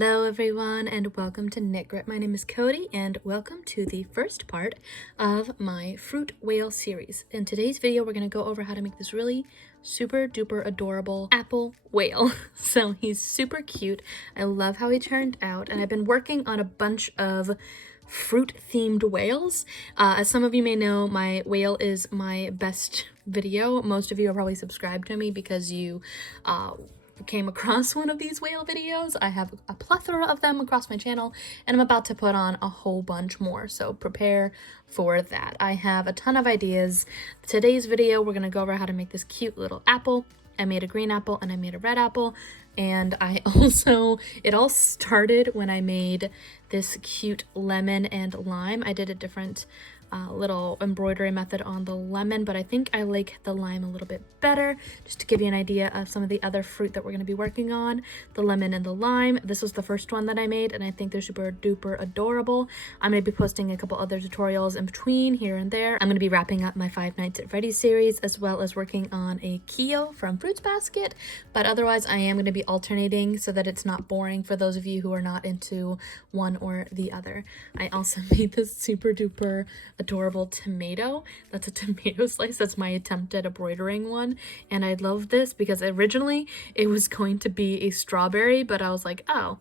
Hello everyone and welcome to Knit Grit. My name is Cody and welcome to the first part of my fruit whale series. In today's video we're going to go over how to make this really super duper adorable apple whale. So he's super cute. I love how he turned out and I've been working on a bunch of fruit themed whales. As some of you may know, my whale is my best video. Most of you are probably subscribed to me because you came across one of these whale videos. I have a plethora of them across my channel and I'm about to put on a whole bunch more, so prepare for that. I have a ton of ideas. Today's video we're going to go over how to make this cute little apple. I made a green apple and I made a red apple, and I also, it all started when I made this cute lemon and lime. I did a different little embroidery method on the lemon, but I think I like the lime a little bit better. Just to give you an idea of some of the other fruit that we're going to be working on, the lemon and the lime. This was the first one that I made and I think they're super duper adorable. I'm going to be posting a couple other tutorials in between here and there. I'm going to be wrapping up my 5 Nights at Freddy's series as well as working on a Kyo from Fruits Basket, but otherwise I am going to be alternating so that it's not boring for those of you who are not into one or the other. I also made this super duper adorable tomato. That's a tomato slice. That's my attempt at embroidering one, and I love this because originally it was going to be a strawberry, but I was like, oh,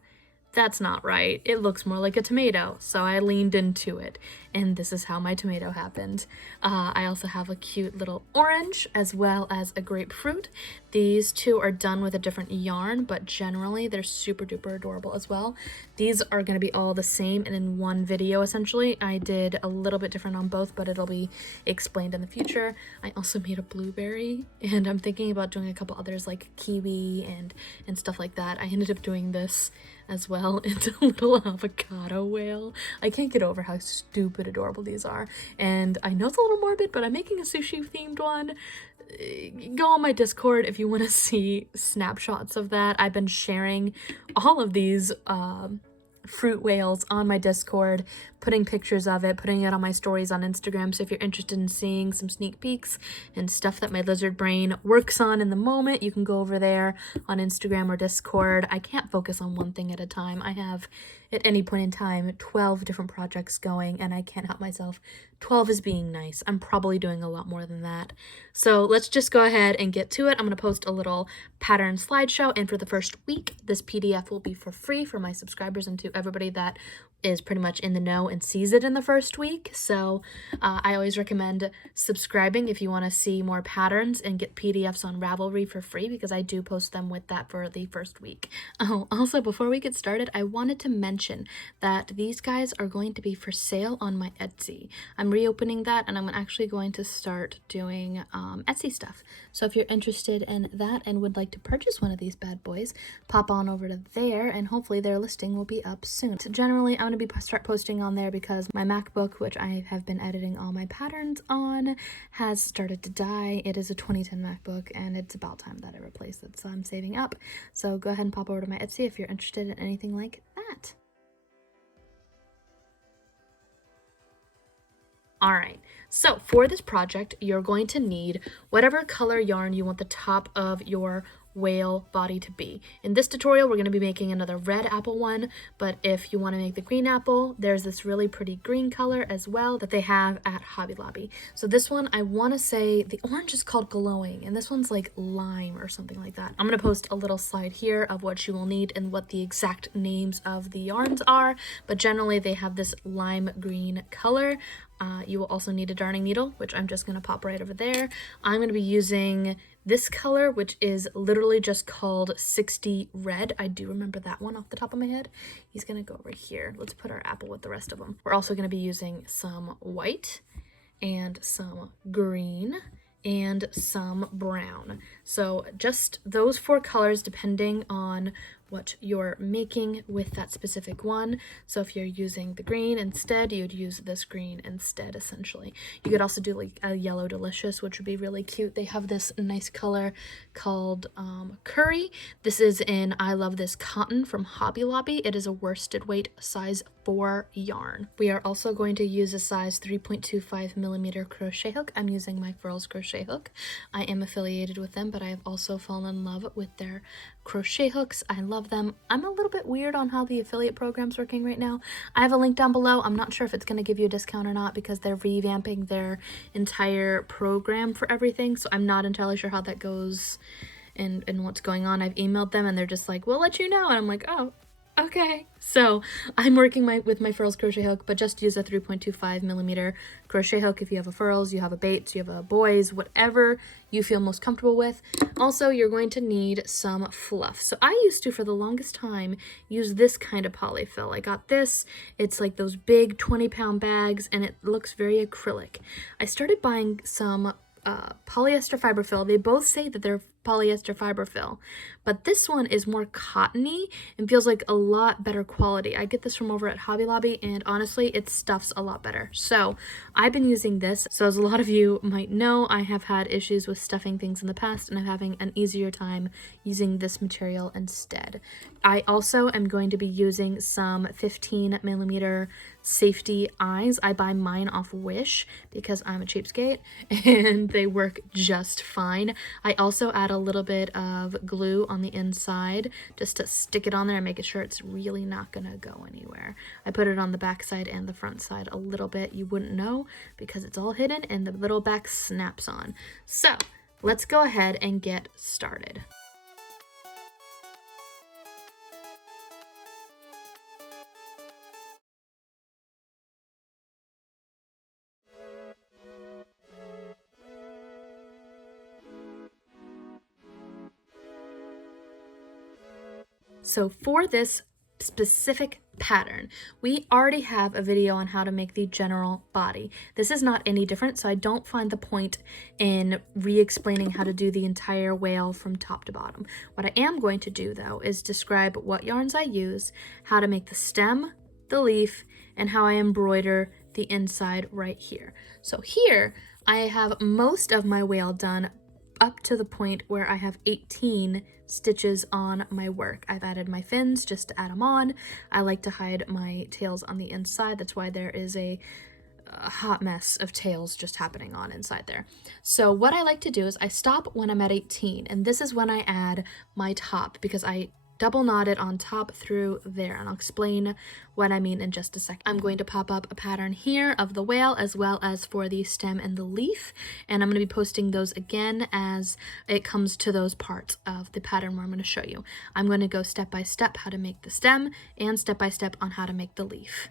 that's not right. It looks more like a tomato. So I leaned into it, and this is how my tomato happened. I also have a cute little orange as well as a grapefruit. These two are done with a different yarn, but generally they're super duper adorable as well. These are going to be all the same and in one video essentially. I did a little bit different on both, but it'll be explained in the future. I also made a blueberry, and I'm thinking about doing a couple others like kiwi and stuff like that. I ended up doing this as well. It's a little avocado whale. I can't get over how stupid adorable these are, and I know it's a little morbid, but I'm making a sushi themed one. Go on my Discord if you want to see snapshots of that. I've been sharing all of these fruit whales on my Discord, putting pictures of it, putting it on my stories on Instagram. So if you're interested in seeing some sneak peeks and stuff that my lizard brain works on in the moment, you can go over there on Instagram or Discord. I can't focus on one thing at a time. I have at any point in time 12 different projects going, and I can't help myself. 12 is being nice. I'm probably doing a lot more than that. So let's just go ahead and get to it. I'm going to post a little pattern slideshow, and for the first week this PDF will be for free for my subscribers and to everybody that is pretty much in the know and sees it in the first week. So I always recommend subscribing if you want to see more patterns and get PDFs on Ravelry for free, because I do post them with that for the first week. Oh, also before we get started, I wanted to mention that these guys are going to be for sale on my Etsy. I'm reopening that and I'm actually going to start doing Etsy stuff. So if you're interested in that and would like to purchase one of these bad boys, pop on over to there and hopefully their listing will be up soon. So generally I'm going to start posting on there because my MacBook, which I have been editing all my patterns on, has started to die. It is a 2010 MacBook and it's about time that I replace it, so I'm saving up. So go ahead and pop over to my Etsy if you're interested in anything like that. Alright, so for this project, you're going to need whatever color yarn you want the top of your whale body to be. In this tutorial, we're going to be making another red apple one, but if you want to make the green apple, there's this really pretty green color as well that they have at Hobby Lobby. So this one, I want to say the orange is called Glowing, and this one's like Lime or something like that. I'm going to post a little slide here of what you will need and what the exact names of the yarns are, but generally they have this lime green color. You will also need a darning needle, which I'm just going to pop right over there. I'm going to be using this color, which is literally just called 60 Red. I do remember that one off the top of my head. He's going to go over here. Let's put our apple with the rest of them. We're also going to be using some white and some green and some brown. So just those 4 colors depending on what you're making with that specific one. So if you're using the green instead, you'd use this green instead essentially. You could also do like a yellow delicious, which would be really cute. They have this nice color called curry. This is in I Love This Cotton from Hobby Lobby. It is a worsted weight size 4 yarn. We are also going to use a size 3.25 millimeter crochet hook. I'm using my Furls crochet hook. I am affiliated with them, but I have also fallen in love with their crochet hooks. I love them. I'm a little bit weird on how the affiliate program's working right now. I have a link down below. I'm not sure if it's going to give you a discount or not because they're revamping their entire program for everything. So I'm not entirely sure how that goes and what's going on. I've emailed them and they're just like, we'll let you know. And I'm like, oh, okay. So I'm working with my Furls crochet hook, but just use a 3.25 millimeter crochet hook if you have a Furls, you have a Bates, you have a Boys, whatever you feel most comfortable with. Also, you're going to need some fluff. So I used to, for the longest time, use this kind of polyfill. I got this. It's like those big 20-pound bags, and it looks very acrylic. I started buying some polyester fiberfill. They both say that they're polyester fiberfill, but this one is more cottony and feels like a lot better quality. I get this from over at Hobby Lobby, and honestly, it stuffs a lot better. So I've been using this. So as a lot of you might know, I have had issues with stuffing things in the past, and I'm having an easier time using this material instead. I also am going to be using some 15 millimeter safety eyes. I buy mine off Wish because I'm a cheapskate and they work just fine. I also add a little bit of glue on the inside just to stick it on there and make sure it's really not gonna go anywhere. I put it on the back side and the front side a little bit. You wouldn't know because it's all hidden and the little back snaps on. So let's go ahead and get started. So for this specific pattern, we already have a video on how to make the general body. This is not any different, so I don't find the point in re-explaining how to do the entire whale from top to bottom. What I am going to do though is describe what yarns I use, how to make the stem, the leaf, and how I embroider the inside right here. So here I have most of my whale done up to the point where I have 18 stitches on my work. I've added my fins just to add them on. I like to hide my tails on the inside. That's why there is a hot mess of tails just happening on inside there. So what I like to do is I stop when I'm at 18, and this is when I add my top because I double knot it on top through there, and I'll explain what I mean in just a second. I'm going to pop up a pattern here of the whale as well as for the stem and the leaf, and I'm going to be posting those again as it comes to those parts of the pattern where I'm going to show you. I'm going to go step by step how to make the stem and step by step on how to make the leaf.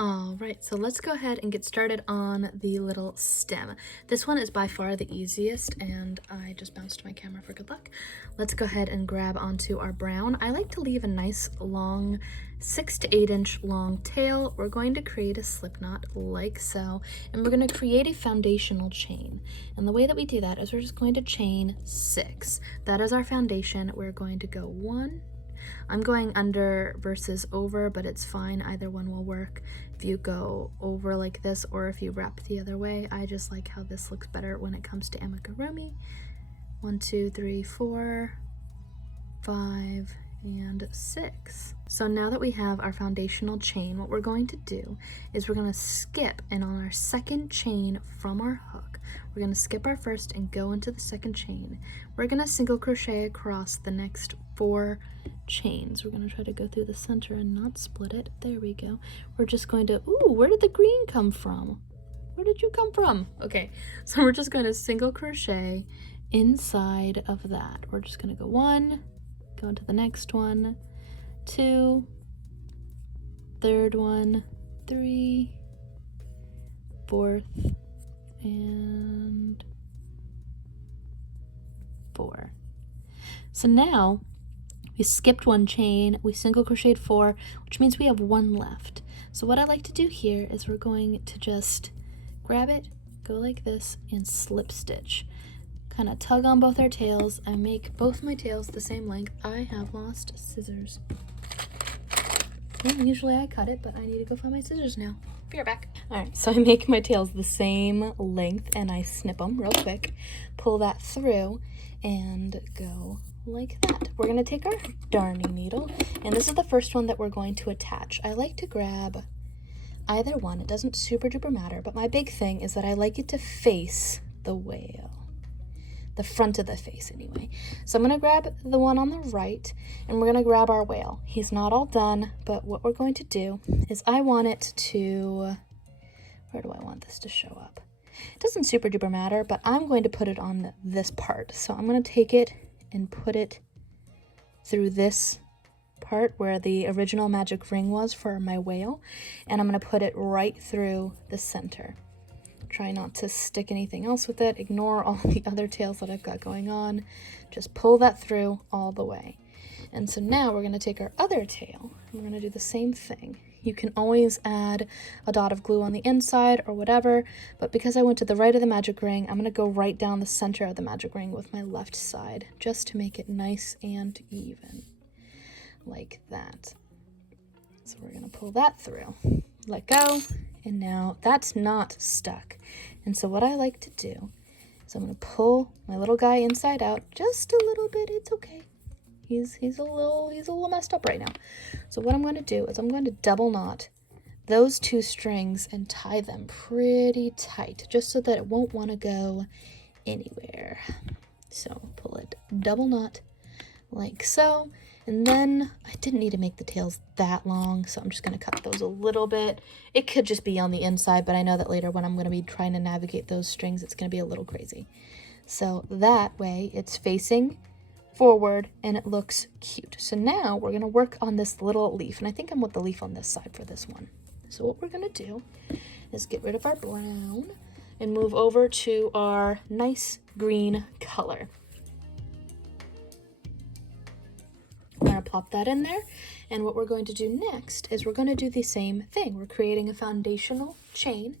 Alright, so let's go ahead and get started on the little stem. This one is by far the easiest, and I just bounced my camera for good luck. Let's go ahead and grab onto our brown. I like to leave a nice long 6 to 8 inch long tail. We're going to create a slip knot like so, and we're going to create a foundational chain. And the way that we do that is we're just going to chain 6. That is our foundation. We're going to go 1. I'm going under versus over, but it's fine. Either one will work. If you go over like this or if you wrap the other way, I just like how this looks better when it comes to amigurumi. 1, 2, 3, 4, 5, and 6. So now that we have our foundational chain, what we're going to do is we're going to skip, and on our second chain from our hook, we're going to skip our first and go into the second chain. We're going to single crochet across the next 4 chains. We're going to try to go through the center and not split it. There we go. We're just going to, ooh, where did the green come from? Where did you come from? Okay, so we're just going to single crochet inside of that. We're just going to go 1, go into the next one, 2, third one, 3, 4th, and 4. So now we skipped 1 chain, we single crocheted 4, which means we have 1 left. So what I like to do here is we're going to just grab it, go like this, and slip stitch. Kind of tug on both our tails and make both my tails the same length. I have lost scissors. Well, usually I cut it, but I need to go find my scissors now. Be right back. Alright, so I make my tails the same length and I snip them real quick, pull that through, and go like that. We're going to take our darning needle, and this is the first one that we're going to attach. I like to grab either one. It doesn't super duper matter, but my big thing is that I like it to face the whale. the front of the face anyway. So I'm going to grab the one on the right, and we're going to grab our whale. He's not all done, but what we're going to do is I want it to, where do I want this to show up? It doesn't super duper matter, but I'm going to put it on this part. So I'm going to take it and put it through this part where the original magic ring was for my whale, and I'm going to put it right through the center. Try not to stick anything else with it. Ignore all the other tails that I've got going on. Just pull that through all the way. And so now we're going to take our other tail. We're going to do the same thing. You can always add a dot of glue on the inside or whatever, but because I went to the right of the magic ring, I'm going to go right down the center of the magic ring with my left side, just to make it nice and even, like that. So we're going to pull that through, let go, and now that's not stuck. And so what I like to do is I'm going to pull my little guy inside out just a little bit. It's okay. He's a little messed up right now. So what I'm going to do is I'm going to double knot those two strings and tie them pretty tight, just so that it won't want to go anywhere. So pull it double knot like so. And then I didn't need to make the tails that long, so I'm just going to cut those a little bit. It could just be on the inside, but I know that later when I'm going to be trying to navigate those strings, it's going to be a little crazy. So that way it's facing forward and it looks cute. So now we're going to work on this little leaf, and I think I'm with the leaf on this side for this one. So what we're going to do is get rid of our brown and move over to our nice green color. I'm going to plop that in there, and what we're going to do next is we're going to do the same thing. We're creating a foundational chain,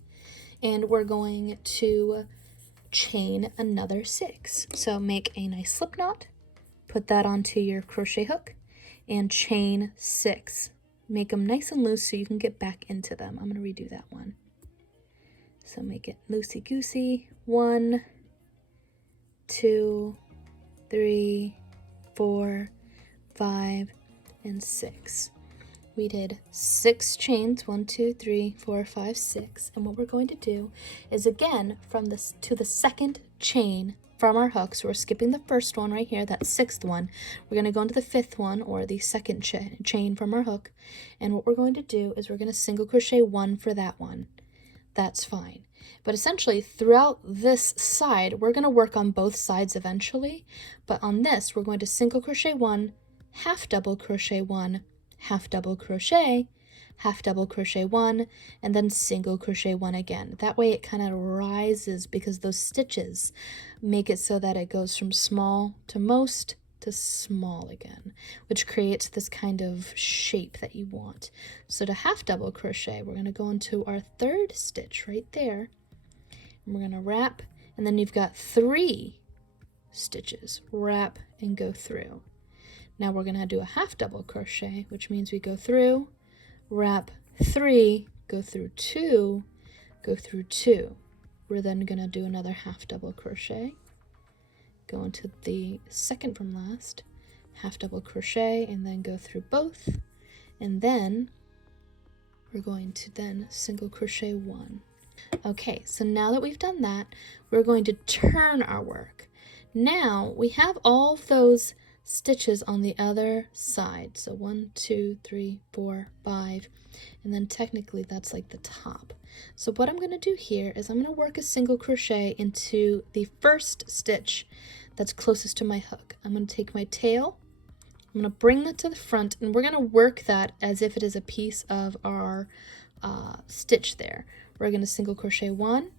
and we're going to chain another 6. So make a nice slip knot, put that onto your crochet hook, and chain 6. Make them nice and loose so you can get back into them. I'm going to redo that one. So make it loosey-goosey. 1, 2, 3, 4, 5, and 6. We did 6 chains, 1, 2, 3, 4, 5, 6. And what we're going to do is, again, from this to the second chain from our hook, so we're skipping the first one right here, that 6th one. We're going to go into the 5th one, or the second chain from our hook. And what we're going to do is we're going to single crochet 1 for that one. That's fine. But essentially, throughout this side, we're going to work on both sides eventually. But on this, we're going to single crochet 1, half double crochet 1, half double crochet, half double crochet 1, and then single crochet 1 again. That way it kind of rises, because those stitches make it so that it goes from small to most to small again, which creates this kind of shape that you want. So to half double crochet, we're going to go into our 3rd stitch right there, and we're going to wrap, and then you've got 3 stitches, wrap and go through. Now we're going to do a half double crochet, which means we go through, wrap 3, go through 2, go through 2. We're then going to do another half double crochet, go into the second from last, half double crochet, and then go through both, and then we're going to then single crochet 1. Okay, so now that we've done that, we're going to turn our work. Now we have all of those stitches on the other side. So 1, 2, 3, 4, 5, and then technically that's like the top. So what I'm going to do here is I'm going to work a single crochet into the first stitch that's closest to my hook. I'm going to take my tail, I'm going to bring that to the front, and we're going to work that as if it is a piece of our stitch there. We're going to single crochet 1,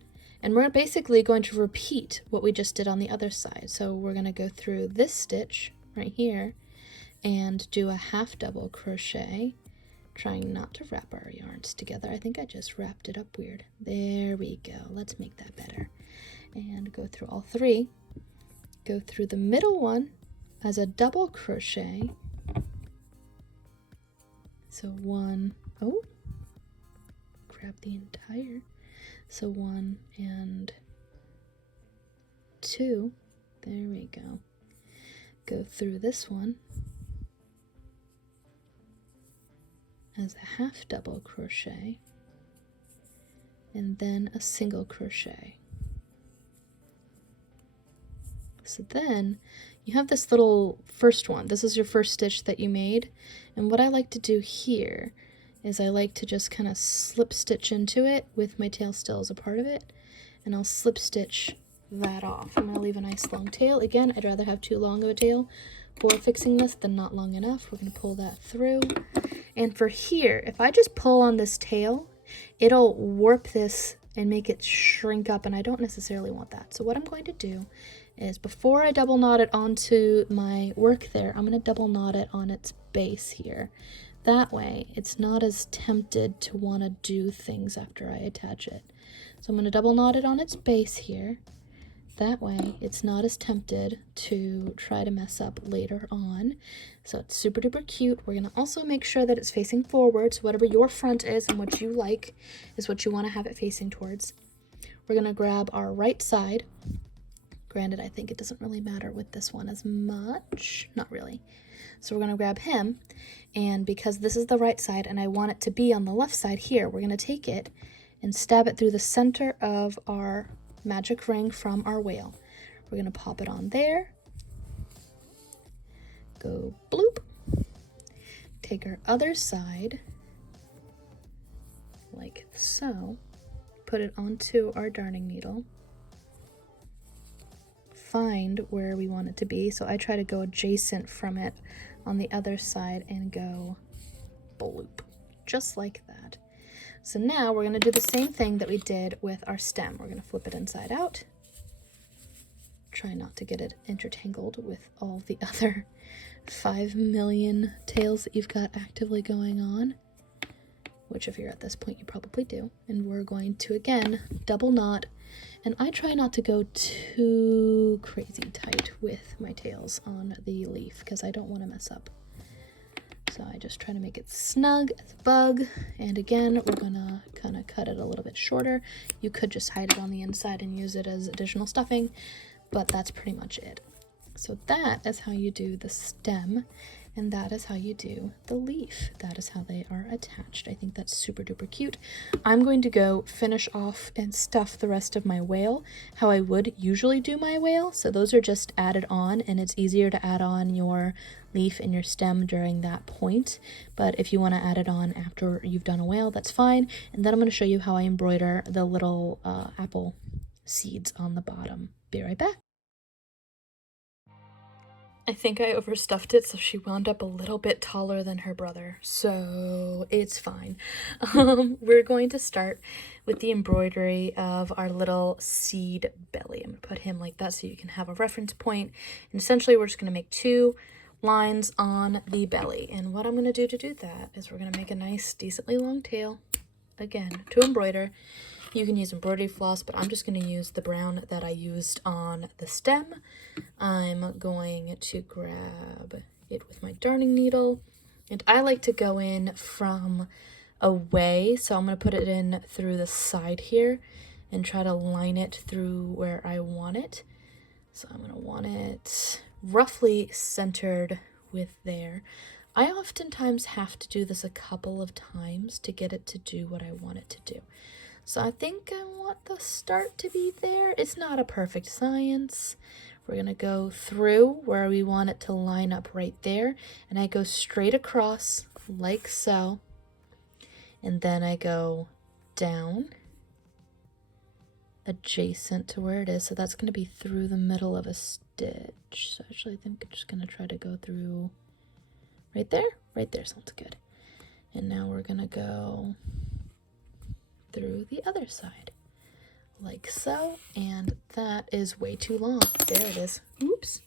and we're basically going to repeat what we just did on the other side. So we're going to go through this stitch right here and do a half double crochet, trying not to wrap our yarns together. I think I just wrapped it up weird. There we go. Let's make that better. And go through all 3, go through the middle one as a double crochet. So 1, oh, grab the entire, so 1 and 2, there we go. Go through this one as a half double crochet, and then a single crochet. So then you have this little first one. This is your first stitch that you made. And what I like to do here is I like to just kind of slip stitch into it with my tail still as a part of it. And I'll slip stitch that off. I'm going to leave a nice long tail. Again, I'd rather have too long of a tail for fixing this than not long enough. We're going to pull that through. And for here, if I just pull on this tail, it'll warp this and make it shrink up, and I don't necessarily want that. So what I'm going to do is, before I double knot it onto my work there, I'm going to double knot it on its base here. That way, it's not as tempted to want to do things after I attach it. So I'm going to double knot it on its base here. That way, it's not as tempted to try to mess up later on. So it's super duper cute. We're going to also make sure that it's facing forward. So whatever your front is and what you like is what you want to have it facing towards. We're going to grab our right side. Granted, I think it doesn't really matter with this one as much. Not really. So we're going to grab him. And because this is the right side and I want it to be on the left side here, we're going to take it and stab it through the center of our magic ring from our whale. We're going to pop it on there. Go bloop. Take our other side, like so. Put it onto our darning needle. Find where we want it to be. So I try to go adjacent from it on the other side and go bloop. Just like that. So now we're going to do the same thing that we did with our stem. We're going to flip it inside out. Try not to get it intertangled with all the other 5 million tails that you've got actively going on, which if you're at this point you probably do. And we're going to again double knot, and I try not to go too crazy tight with my tails on the leaf because I don't want to mess up. So I just try to make it snug as a bug. And again, we're gonna kind of cut it a little bit shorter. You could just hide it on the inside and use it as additional stuffing, but that's pretty much it. So that is how you do the stem, and that is how you do the leaf. That is how they are attached. I think that's super duper cute. I'm going to go finish off and stuff the rest of my whale how I would usually do my whale. So those are just added on, and it's easier to add on your leaf and your stem during that point. But if you want to add it on after you've done a whale, that's fine. And then I'm going to show you how I embroider the little apple seeds on the bottom. Be right back. I think I overstuffed it, so she wound up a little bit taller than her brother, so it's fine. We're going to start with the embroidery of our little seed belly. I'm going to put him like that so you can have a reference point. And essentially, we're just going to make 2 lines on the belly. And what I'm going to do that is we're going to make a nice, decently long tail, again, to embroider. You can use embroidery floss, but I'm just going to use the brown that I used on the stem. I'm going to grab it with my darning needle, and I like to go in from away, so I'm going to put it in through the side here and try to line it through where I want it. So I'm going to want it roughly centered with there. I oftentimes have to do this a couple of times to get it to do what I want it to do. So I think I want the start to be there. It's not a perfect science. We're going to go through where we want it to line up right there. And I go straight across like so. And then I go down adjacent to where it is. So that's going to be through the middle of a stitch. So actually I think I'm just going to try to go through right there. Right there sounds good. And now we're going to go through the other side like so, and that is way too long. There it is. Oops.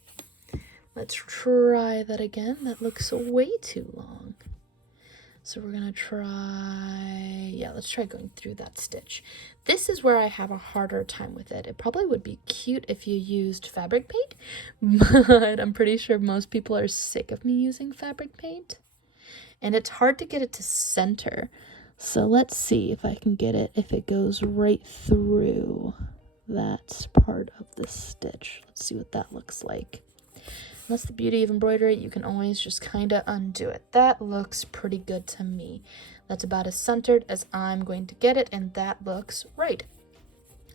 Let's try that again. That looks way too long. So we're gonna try, let's try going through that stitch. This is where I have a harder time with it. It probably would be cute if you used fabric paint, but I'm pretty sure most people are sick of me using fabric paint, and it's hard to get it to center. So let's see if I can get it, if it goes right through that part of the stitch. Let's see what that looks like. And that's the beauty of embroidery. You can always just kind of undo it. That looks pretty good to me. That's about as centered as I'm going to get it, and that looks right.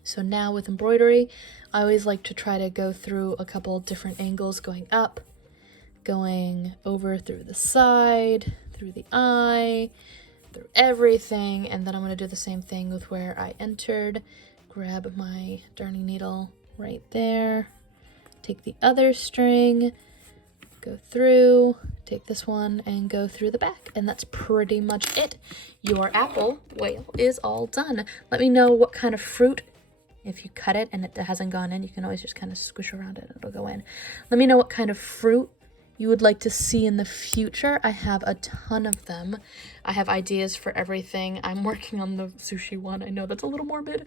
So now with embroidery, I always like to try to go through a couple different angles, going up, going over through the side, through the eye, through everything, and then I'm going to do the same thing with where I entered. Grab my darning needle right there, take the other string, go through, take this one and go through the back, and that's pretty much it. Your apple whale is all done. Let me know what kind of fruit. If you cut it and it hasn't gone in, you can always just kind of squish around it and it'll go in. Let me know what kind of fruit you would like to see in the future. I have a ton of them. I have ideas for everything. I'm working on the sushi one. I know that's a little morbid,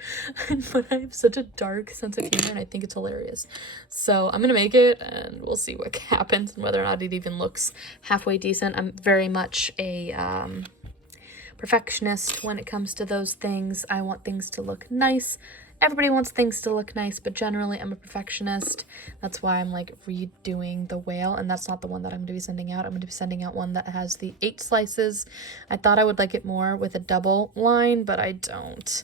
but I have such a dark sense of humor and I think it's hilarious. So I'm gonna make it and we'll see what happens and whether or not it even looks halfway decent. I'm very much a perfectionist when it comes to those things. I want things to look nice. Everybody wants things to look nice, but generally I'm a perfectionist. That's why I'm like redoing the whale, and that's not the one that I'm going to be sending out. I'm going to be sending out one that has the 8 slices. I thought I would like it more with a double line, but I don't.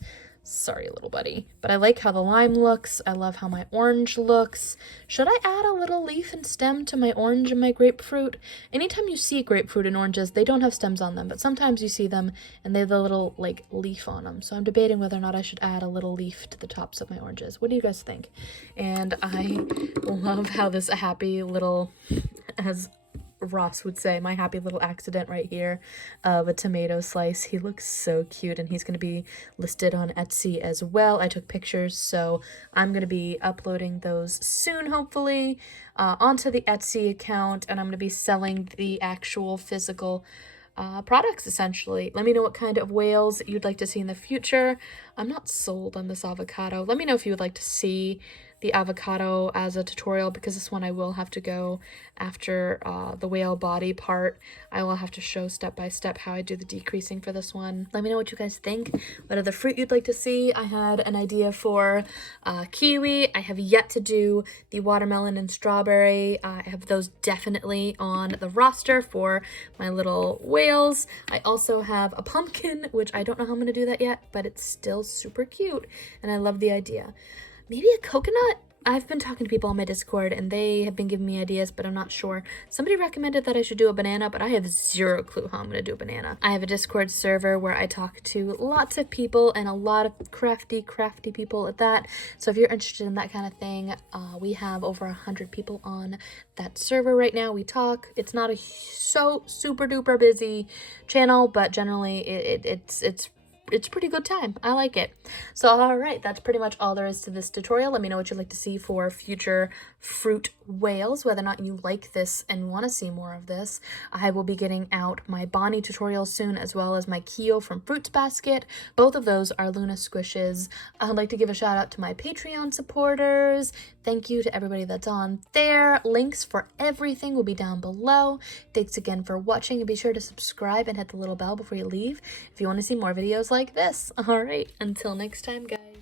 Sorry, little buddy. But I like how the lime looks. I love how my orange looks. Should I add a little leaf and stem to my orange and my grapefruit? Anytime you see grapefruit and oranges, they don't have stems on them, but sometimes you see them and they have a little like leaf on them. So I'm debating whether or not I should add a little leaf to the tops of my oranges. What do you guys think? And I love how this happy little, as Ross would say, my happy little accident right here of a tomato slice. He looks so cute and he's going to be listed on Etsy as well. I took pictures, so I'm going to be uploading those soon, hopefully, onto the Etsy account, and I'm going to be selling the actual physical products, essentially. Let me know what kind of whales you'd like to see in the future. I'm not sold on this avocado. Let me know if you would like to see the avocado as a tutorial, because this one I will have to go after the whale body part. I will have to show step by step how I do the decreasing for this one. Let me know what you guys think. What other fruit you'd like to see. I had an idea for kiwi. I have yet to do the watermelon and strawberry. I have those definitely on the roster for my little whales. I also have a pumpkin, which I don't know how I'm going to do that yet, but it's still super cute and I love the idea. Maybe a coconut? I've been talking to people on my Discord and they have been giving me ideas, but I'm not sure. Somebody recommended that I should do a banana, but I have zero clue how I'm going to do a banana. I have a Discord server where I talk to lots of people and a lot of crafty people at that. So if you're interested in that kind of thing, we have over 100 people on that server right now. We talk. It's not a so super duper busy channel, but generally it's pretty good time. I like it. So all right, that's pretty much all there is to this tutorial. Let me know what you'd like to see for future fruit whales, whether or not you like this and want to see more of this. I will be getting out my Bonnie tutorial soon, as well as my Kyo from Fruits Basket. Both of those are Luna squishes. I'd like to give a shout out to my Patreon supporters. Thank you to everybody that's on there. Links for everything will be down below. Thanks again for watching, and be sure to subscribe and hit the little bell before you leave if you want to see more videos like this. All right, until next time, guys.